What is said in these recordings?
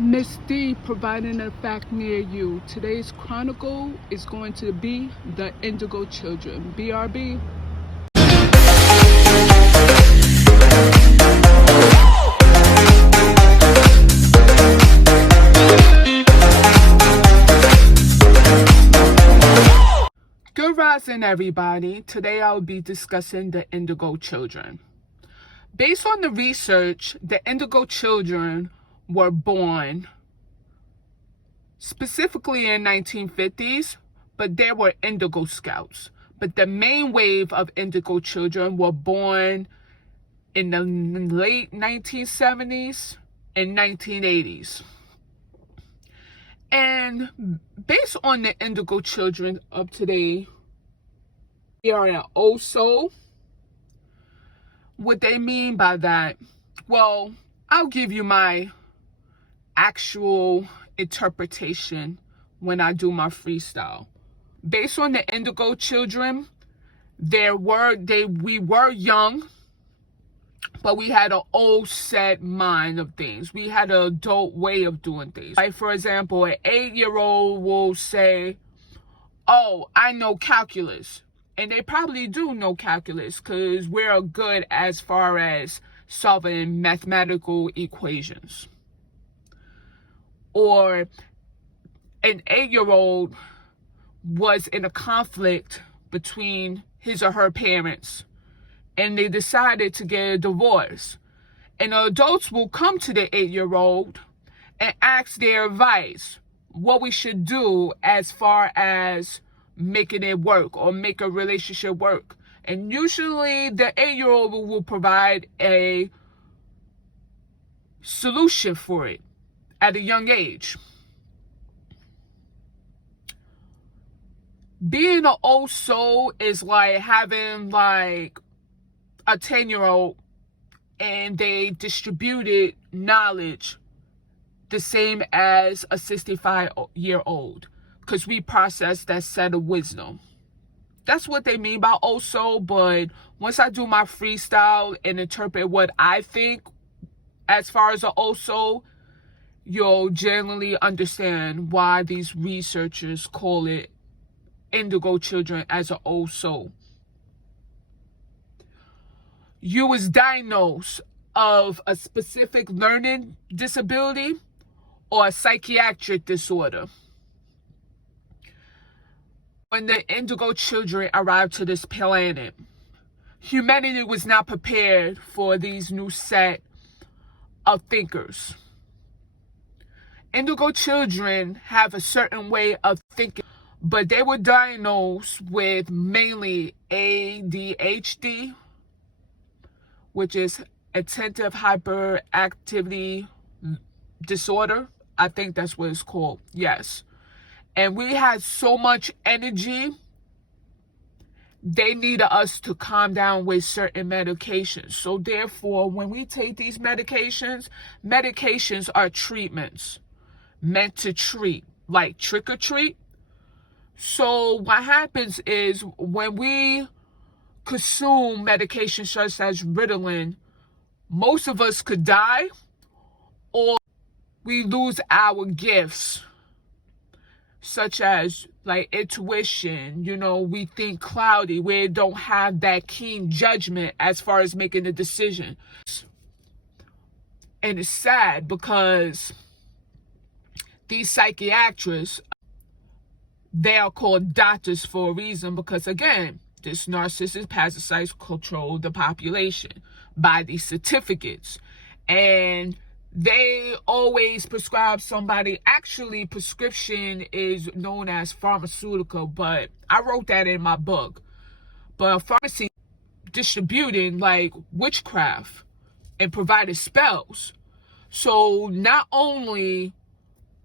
Miss D providing a fact near you. Today's chronicle is going to be the Indigo Children. BRB. Good rising, everybody. Today I'll be discussing the Indigo Children. Based on the research, the Indigo Children were born specifically in 1950s, but there were Indigo Scouts. But the main wave of Indigo Children were born in the late 1970s and 1980s. And based on the Indigo Children of today, they are an old soul. What they mean by that, well, I'll give you my actual interpretation when I do my freestyle. Based on the Indigo Children, we were young, but we had an old set mind of things. We had an adult way of doing things. Like, for example, an 8-year-old will say, oh, I know calculus. And they probably do know calculus because we're good as far as solving mathematical equations. Or an 8-year-old was in a conflict between his or her parents, and they decided to get a divorce. And the adults will come to the 8-year-old and ask their advice, what we should do as far as making it work or make a relationship work. And usually the 8-year-old will provide a solution for it at a young age. Being an old soul is like having like a 10-year-old and they distributed knowledge the same as a 65-year-old because we process that set of wisdom. That's what they mean by old soul. But once I do my freestyle and interpret what I think as far as an old soul, you'll generally understand why these researchers call it Indigo Children as an old soul. You was diagnosed of a specific learning disability or a psychiatric disorder. When the Indigo Children arrived to this planet, humanity was not prepared for these new set of thinkers. Indigo Children have a certain way of thinking, but they were diagnosed with mainly ADHD, which is attentive hyperactivity disorder. I think that's what it's called. Yes. And we had so much energy, they needed us to calm down with certain medications. So therefore, when we take these medications are treatments meant to treat, like trick or treat. So what happens is when we consume medications such as Ritalin, most of us could die or we lose our gifts, such as like intuition. We think cloudy, we don't have that keen judgment as far as making a decision. And it's sad because these psychiatrists, they are called doctors for a reason, because again, this narcissist parasites control the population by these certificates. And they always prescribe somebody. Actually, prescription is known as pharmaceutical, but I wrote that in my book. But a pharmacy distributing like witchcraft and provided spells. So not only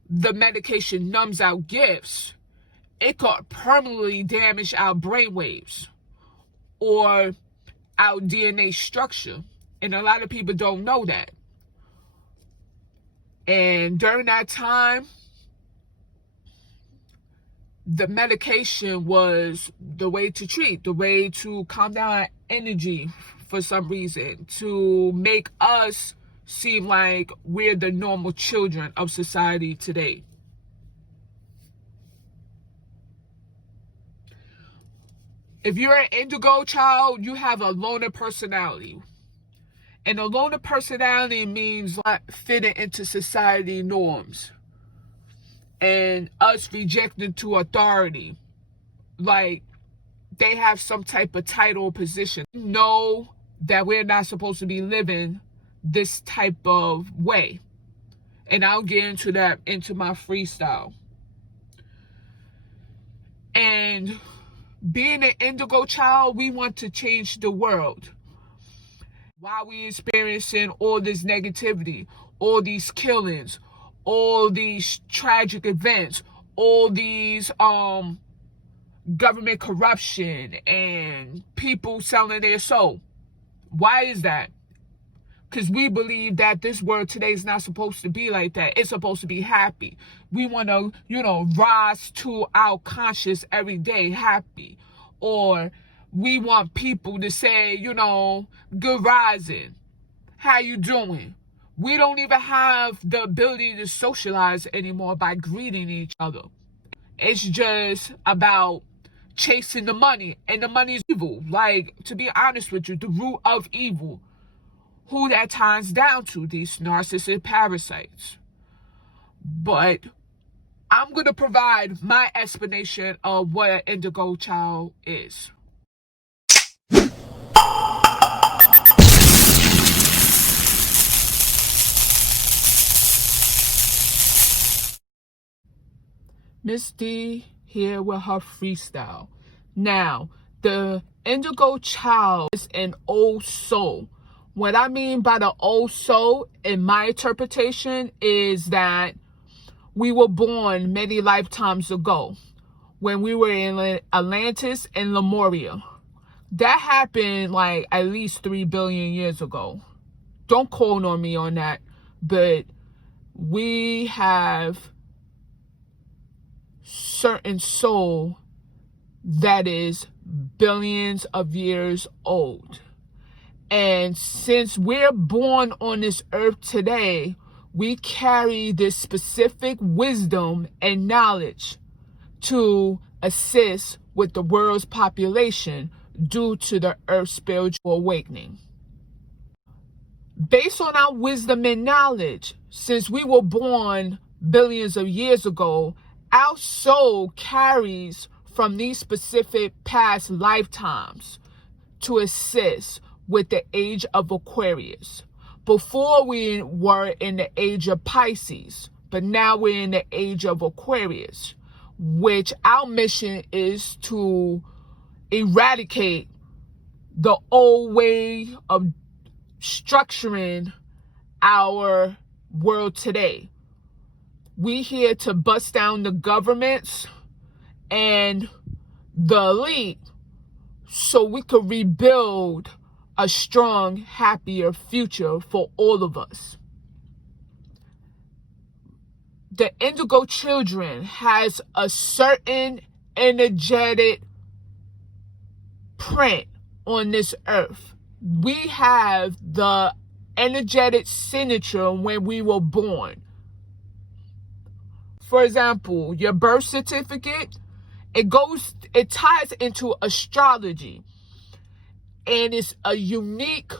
the medication numbs out gifts, it could permanently damage our brainwaves or our DNA structure. And a lot of people don't know that. And during that time, the medication was the way to treat, the way to calm down our energy for some reason, to make us seem like we're the normal children of society today. If you're an indigo child, you have a loner personality. And a loner personality means not fitting into society norms and us rejecting to authority. Like they have some type of title or position. Know that we're not supposed to be living this type of way. And I'll get into that into my freestyle. And being an indigo child, we want to change the world. Why we experiencing all this negativity, all these killings, all these tragic events, all these government corruption and people selling their soul? Why is that? Because we believe that this world today is not supposed to be like that. It's supposed to be happy. We want to, rise to our conscious every day happy. Or we want people to say, good rising. How you doing? We don't even have the ability to socialize anymore by greeting each other. It's just about chasing the money. And the money is evil. Like, to be honest with you, the root of evil. Who that ties down to, these narcissistic parasites. But I'm going to provide my explanation of what an indigo child is. Miss D here with her freestyle. Now, the indigo child is an old soul. What I mean by the old soul, in my interpretation, is that we were born many lifetimes ago when we were in Atlantis and Lemuria. That happened like at least 3 billion years ago. Don't quote on me on that, but we have certain soul that is billions of years old. And since we're born on this earth today, we carry this specific wisdom and knowledge to assist with the world's population due to the earth's spiritual awakening. Based on our wisdom and knowledge, since we were born billions of years ago, our soul carries from these specific past lifetimes to assist with the age of Aquarius. Before we were in the age of Pisces, but now we're in the age of Aquarius, which our mission is to eradicate the old way of structuring our world today. We here to bust down the governments and the elite so we could rebuild a strong, happier future for all of us. The Indigo Children has a certain energetic print on this earth. We have the energetic signature when we were born. For example, your birth certificate, it ties into astrology. And it's a unique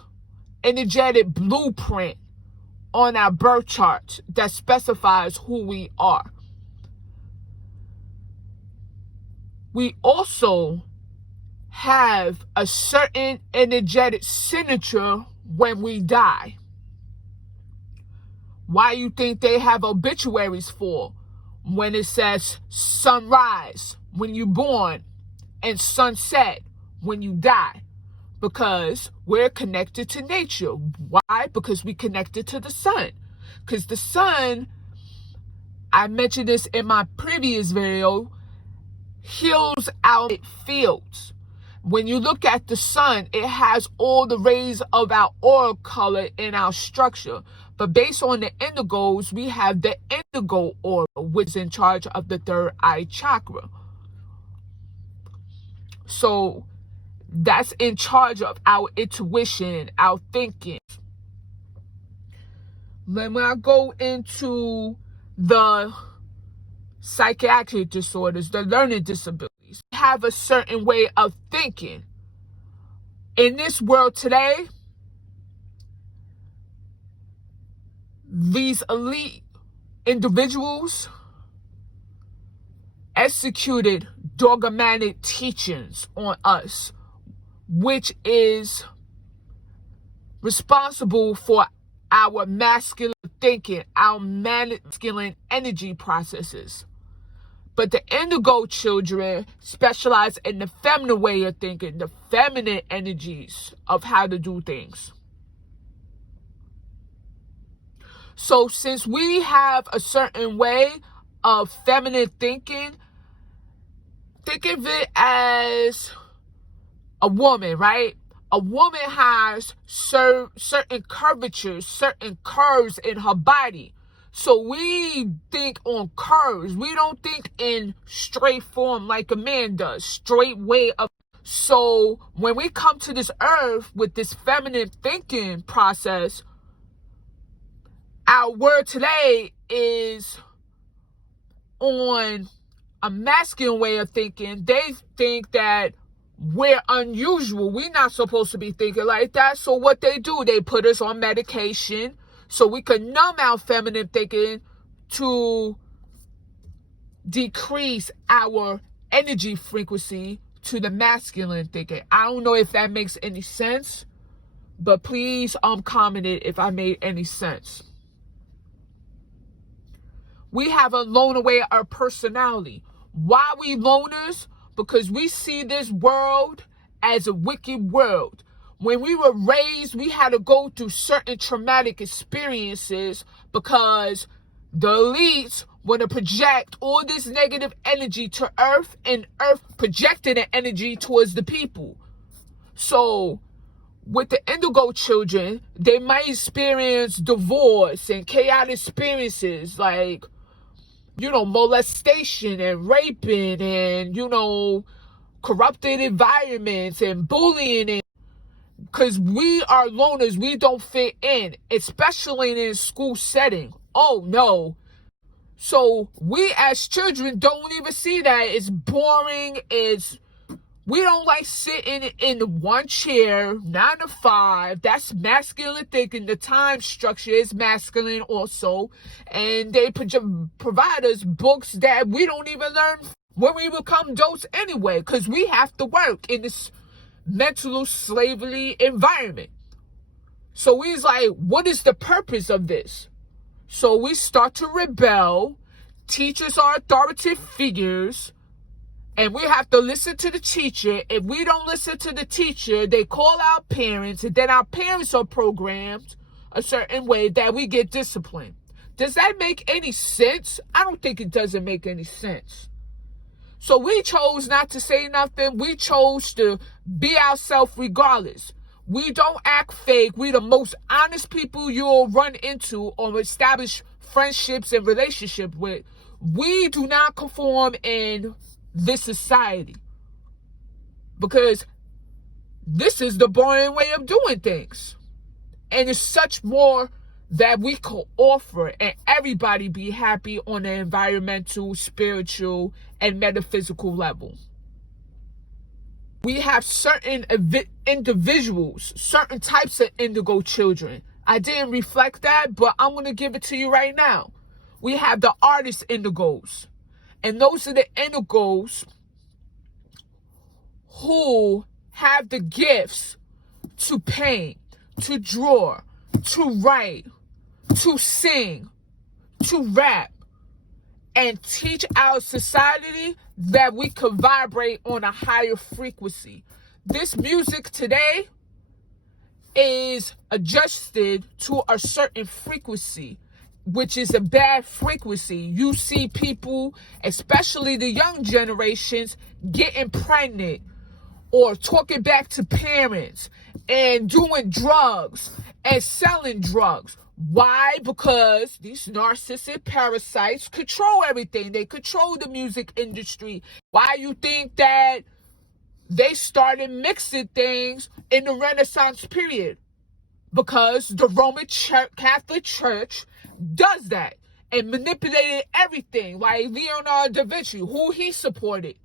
energetic blueprint on our birth chart that specifies who we are. We also have a certain energetic signature when we die. Why you think they have obituaries for? When it says sunrise when you're born and sunset when you die. Because we're connected to nature. Why? Because we connected to the sun. Because the sun, I mentioned this in my previous video, heals our fields. When you look at the sun, it has all the rays of our aura color in our structure. But based on the indigos, we have the indigo aura, which is in charge of the third eye chakra. So that's in charge of our intuition, our thinking. when I go into the psychiatric disorders, the learning disabilities, have a certain way of thinking. In this world today, these elite individuals executed dogmatic teachings on us, which is responsible for our masculine thinking, our masculine energy processes. But the Indigo Children specialize in the feminine way of thinking, the feminine energies of how to do things. So since we have a certain way of feminine thinking, think of it as a woman, right? A woman has certain curvatures, certain curves in her body. So we think on curves. We don't think in straight form like a man does, straight way of. So when we come to this earth with this feminine thinking process, our word today is on a masculine way of thinking. They think that we're unusual. We're not supposed to be thinking like that. So what they do, they put us on medication so we can numb our feminine thinking to decrease our energy frequency to the masculine thinking. I don't know if that makes any sense, but please comment it if I made any sense. We have a loner way of our personality. Why we loners? Because we see this world as a wicked world. When we were raised, we had to go through certain traumatic experiences because the elites want to project all this negative energy to Earth, and Earth projected the energy towards the people. So with the Indigo Children, they might experience divorce and chaotic experiences like, molestation and raping and, corrupted environments and bullying. Because we are loners, we don't fit in, especially in a school setting. Oh, no. So we as children don't even see that. It's boring. We don't like sitting in one chair, 9 to 5. That's masculine thinking. The time structure is masculine also. And they provide us books that we don't even learn when we become adults anyway, because we have to work in this mental slavery environment. So we's like, what is the purpose of this? So we start to rebel. Teachers are authoritative figures. And we have to listen to the teacher. If we don't listen to the teacher, they call our parents, and then our parents are programmed a certain way that we get disciplined. Does that make any sense? I don't think it doesn't make any sense. So we chose not to say nothing. We chose to be ourselves regardless. We don't act fake. We the most honest people you'll run into or establish friendships and relationships with. We do not conform in this society because this is the boring way of doing things, and it's such more that we could offer and everybody be happy on the environmental, spiritual, and metaphysical level. We have certain individuals, certain types of Indigo Children. I didn't reflect that, but I'm going to give it to you right now. We have the artist Indigos. And those are the Indigos who have the gifts to paint, to draw, to write, to sing, to rap, and teach our society that we could vibrate on a higher frequency. This music today is adjusted to a certain frequency, which is a bad frequency. You see people, especially the young generations, getting pregnant or talking back to parents and doing drugs and selling drugs. Why? Because these narcissistic parasites control everything. They control the music industry. Why you think that they started mixing things in the Renaissance period? because the Roman Catholic Church does that and manipulated everything. Like Leonardo da Vinci, who he supported.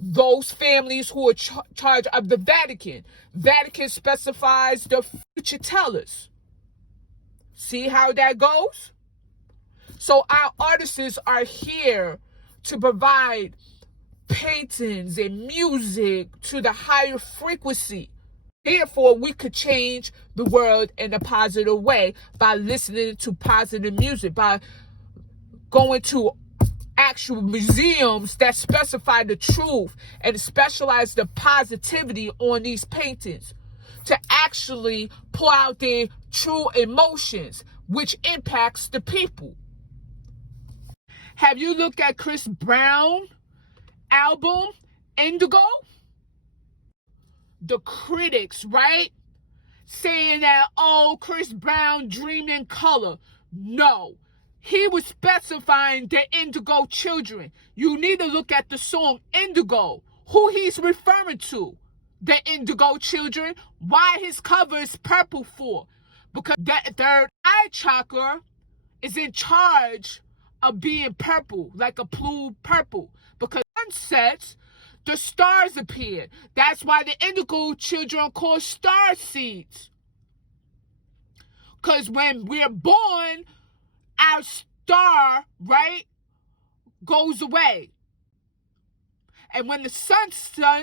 Those families who are charged of the Vatican. Vatican specifies the future tellers. See how that goes? So our artists are here to provide paintings and music to the higher frequency. Therefore, we could change the world in a positive way by listening to positive music, by going to actual museums that specify the truth and specialize the positivity on these paintings to actually pull out their true emotions, which impacts the people. Have you looked at Chris Brown album, Indigo? The critics, right? Saying that, oh, Chris Brown dreamed in color. No. He was specifying the Indigo Children. You need to look at the song Indigo. Who he's referring to. The Indigo Children. Why his cover is purple for. Because that third eye chakra is in charge of being purple. Like a blue purple. Because sunsets, the stars appear. That's why the Indigo Children are called star seeds. Because when we're born, our star, right, goes away. And when the sun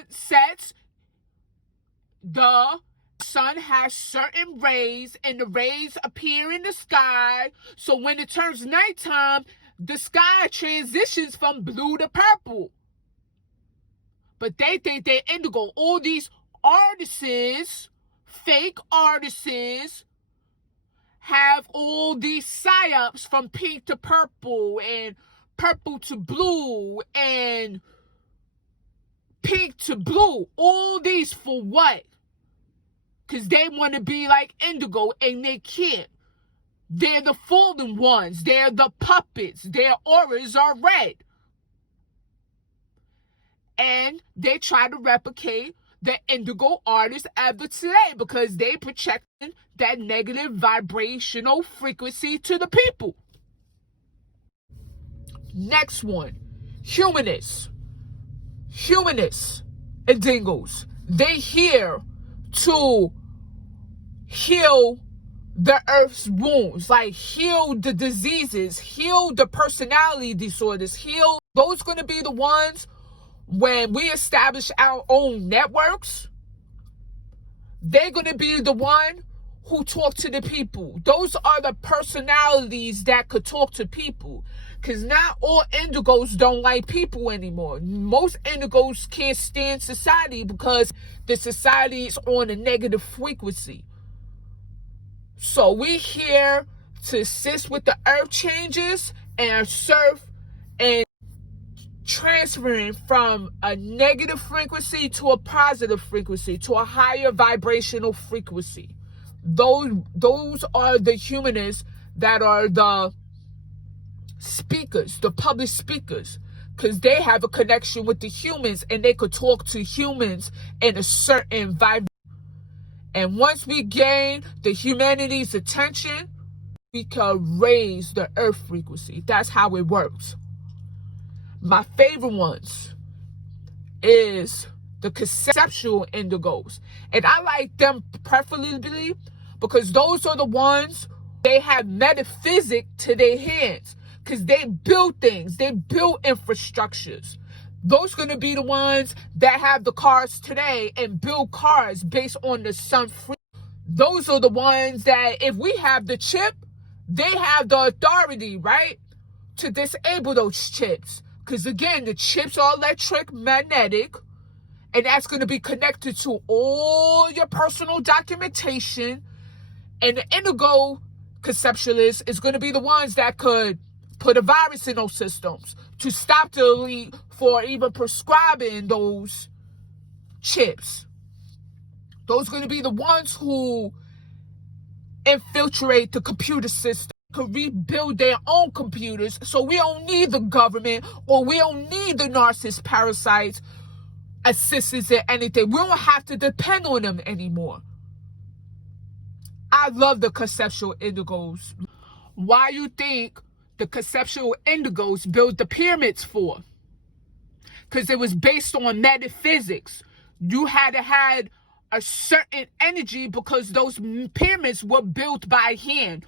sets, the sun has certain rays, and the rays appear in the sky. So when it turns nighttime, the sky transitions from blue to purple. But they think they're indigo. All these artists, fake artists, have all these psyops from pink to purple and purple to blue and pink to blue. All these for what? Because they want to be like indigo and they can't. They're the fallen ones. They're the puppets. Their auras are red. And they try to replicate the indigo artists of today because they projecting that negative vibrational frequency to the people. Next one, humanists. Humanists, indigos. They here to heal the earth's wounds, like heal the diseases, heal the personality disorders, heal. Those going to be the ones when we establish our own networks. They're going to be the one who talk to the people. Those are the personalities that could talk to people. Because not all indigos don't like people anymore. Most indigos can't stand society because the society is on a negative frequency. So we're here to assist with the earth changes and serve and transferring from a negative frequency to a positive frequency, to a higher vibrational frequency. Those are the humanists that are the speakers, the public speakers, because they have a connection with the humans and they could talk to humans in a certain vibration. And once we gain the humanity's attention, we can raise the earth frequency. That's how it works. My favorite ones is the conceptual indigos. And I like them preferably because those are the ones, they have metaphysics to their hands. Because they build things. They build infrastructures. Those are going to be the ones that have the cars today and build cars based on the sun frequency. Those are the ones that if we have the chip, they have the authority, right, to disable those chips. Because again, the chips are electric, magnetic, and that's going to be connected to all your personal documentation. And the indigo conceptualists is going to be the ones that could put a virus in those systems to stop the elite for even prescribing those chips. Those are going to be the ones who infiltrate the computer system, could rebuild their own computers, so we don't need the government or we don't need the narcissist parasites assistance in anything. We don't have to depend on them anymore. I love the conceptual indigos. Why you think the conceptual indigos built the pyramids for? Because it was based on metaphysics. You had to have a certain energy because those pyramids were built by hand.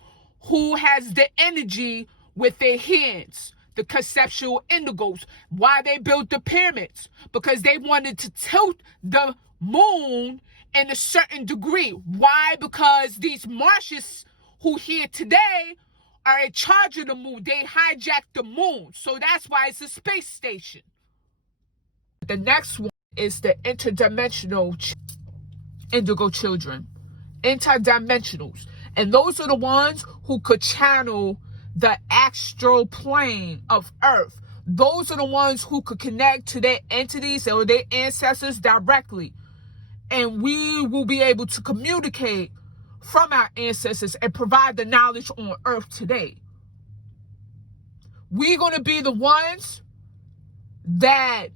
Who has the energy with their hands? The conceptual indigos. Why they built the pyramids? Because they wanted to tilt the moon in a certain degree. Why? Because these Martians who here today are in charge of the moon. They hijacked the moon. So that's why it's a space station. The next one is the interdimensional indigo children. Interdimensionals. And those are the ones who could channel the astral plane of Earth. Those are the ones who could connect to their entities or their ancestors directly. And we will be able to communicate from our ancestors and provide the knowledge on Earth today. We're going to be the ones that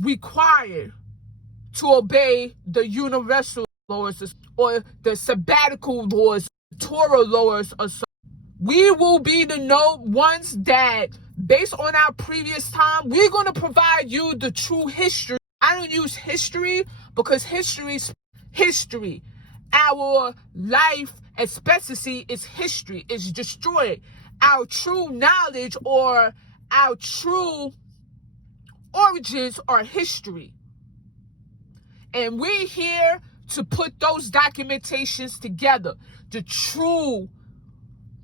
required to obey the universal laws or the sabbatical laws, Torah laws. Or so. We will be the ones that, based on our previous time, we're going to provide you the true history. I don't use history because history's history. Our life expectancy is history. It's destroyed. Our true knowledge or our true origins are history. And we're here to put those documentations together. The true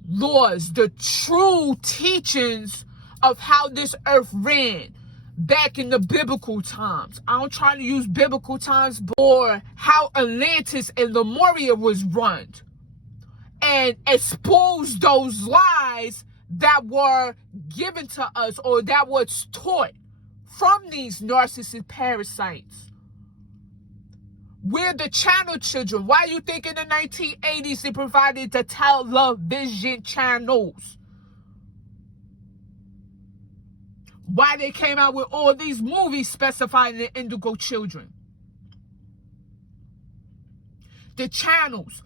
laws, the true teachings of how this earth ran back in the biblical times. I don't try to use biblical times, or how Atlantis and Lemuria was run, and expose those lies that were given to us or that was taught from these narcissist parasites. We're the channel children. Why you think in the 1980s they provided the television channels? Why they came out with all these movies specifying the Indigo Children? The channels.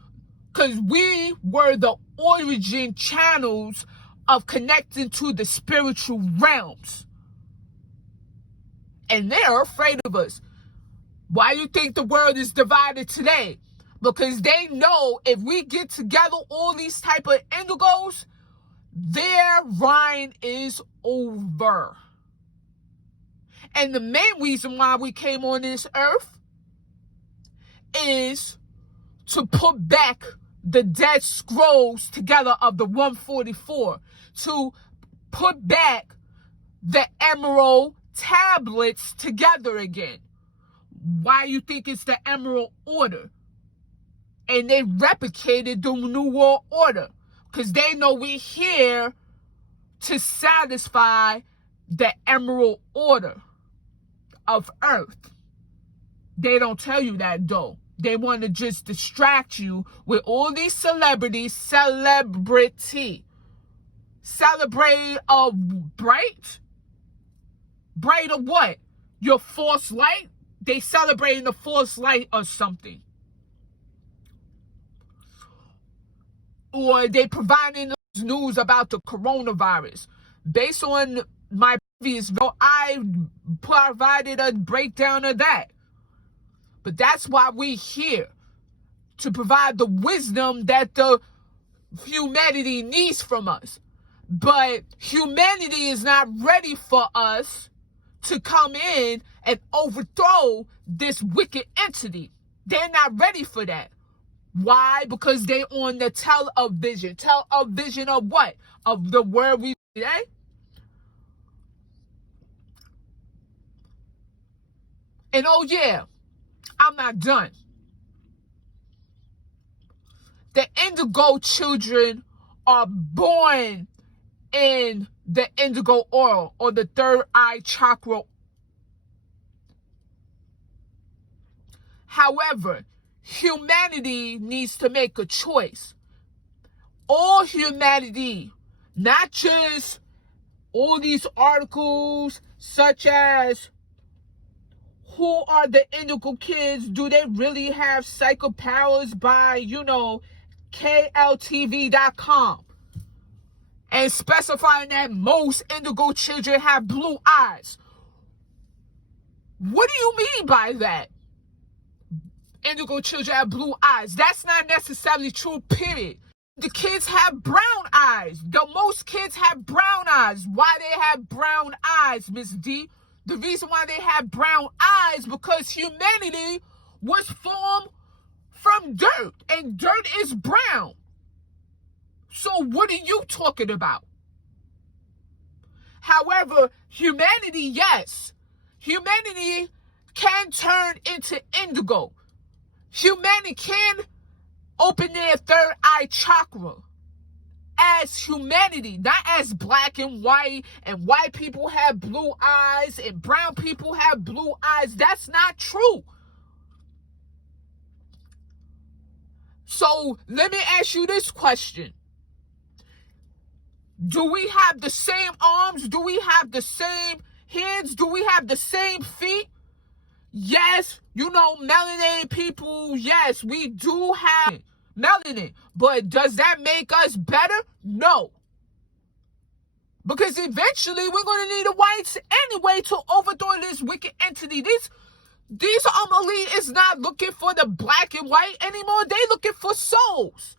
Because we were the origin channels of connecting to the spiritual realms. And they're afraid of us. Why you think the world is divided today? Because they know if we get together all these type of indigos, their reign is over. And the main reason why we came on this earth is to put back the dead scrolls together of the 144, to put back the emerald tablets together again. Why you think it's the Emerald Order? And they replicated the New World Order because they know we're here to satisfy the Emerald Order of Earth. They don't tell you that though. They want to just distract you with all these celebrities. Celebrate a bright of what? Your false light? They celebrating the false light or something. Or they providing news about the coronavirus. Based on my previous video, I provided a breakdown of that. But that's why we're here. To provide the wisdom that the humanity needs from us. But humanity is not ready for us to come in and overthrow this wicked entity. They're not ready for that. Why? Because they on the television. Television of what? Of the world we today? And oh yeah, I'm not done. The indigo children are born in the indigo aura or the third eye chakra. However, humanity needs to make a choice. All humanity, not just all these articles such as who are the Indigo kids? Do they really have psycho powers by, KLTV.com? And specifying that most Indigo children have blue eyes. What do you mean by that? Indigo children have blue eyes. That's not necessarily true, period. The kids have brown eyes. The most kids have brown eyes. Why they have brown eyes, Miss D? The reason why they have brown eyes, because humanity was formed from dirt, and dirt is brown. So what are you talking about? However, humanity, yes. Humanity can turn into indigo. Humanity can open their third eye chakra as humanity, not as black and white people have blue eyes and brown people have blue eyes. That's not true. So let me ask you this question. Do we have the same arms? Do we have the same hands? Do we have the same feet? Yes, melanated people, yes, we do have melanin. But does that make us better? No. Because eventually we're going to need the whites anyway to overthrow this wicked entity. These elite is not looking for the black and white anymore. They looking for souls.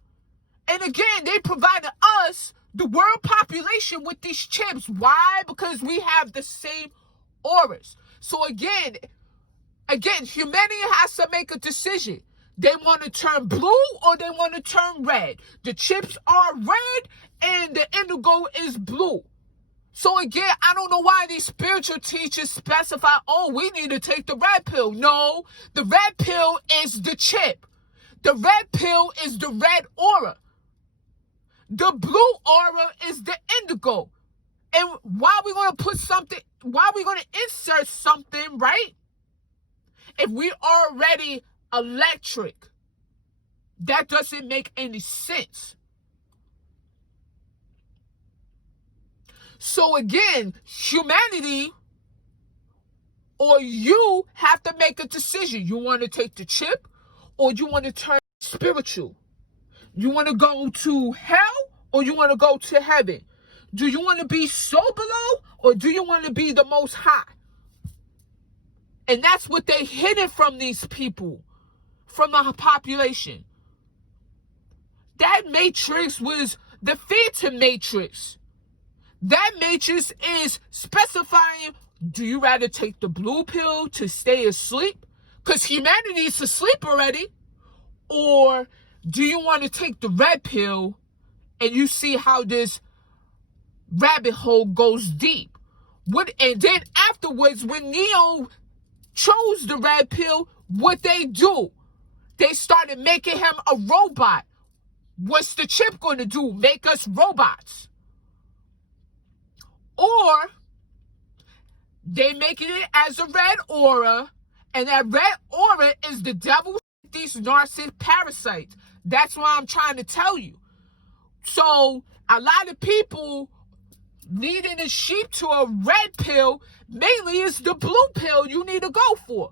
And again, they provided us, the world population, with these chips. Why? Because we have the same auras. So again, humanity has to make a decision. They want to turn blue or they want to turn red. The chips are red and the indigo is blue. So again, I don't know why these spiritual teachers specify, we need to take the red pill. No, the red pill is the chip. The red pill is the red aura. The blue aura is the indigo. And why are we going to insert something, right? If we already electric, that doesn't make any sense. So again, humanity or you have to make a decision. You want to take the chip or you want to turn spiritual? You want to go to hell or you want to go to heaven? Do you want to be so below or do you want to be the most high? And that's what they hidden from these people, from the population. That matrix was the phantom matrix. That matrix is specifying, do you rather take the blue pill to stay asleep? Because humanity is asleep already. Or do you want to take the red pill and you see how this rabbit hole goes deep? And then afterwards, when Neo chose the red pill, what they do? They started making him a robot. What's the chip going to do? Make us robots. Or they making it as a red aura, and that red aura is the devil, these narcissist parasites. That's what I'm trying to tell you. So a lot of people leading the sheep to a red pill, mainly is the blue pill you need to go for.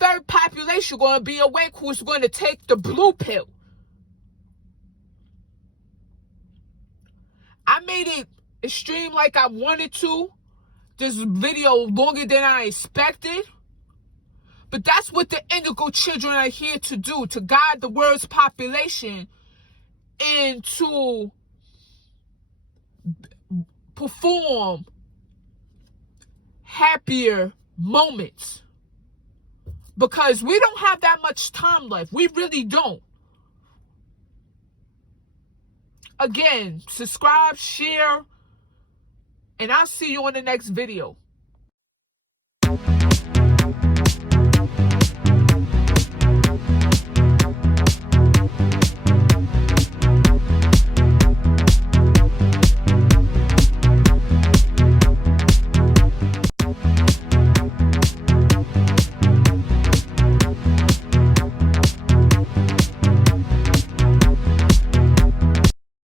Third population going to be awake who's going to take the blue pill. I made it extreme like I wanted to. This video longer than I expected. But that's what the Indigo Children are here to do, to guide the world's population into perform happier moments. Because we don't have that much time left. We really don't. Again, subscribe, share, and I'll see you on the next video.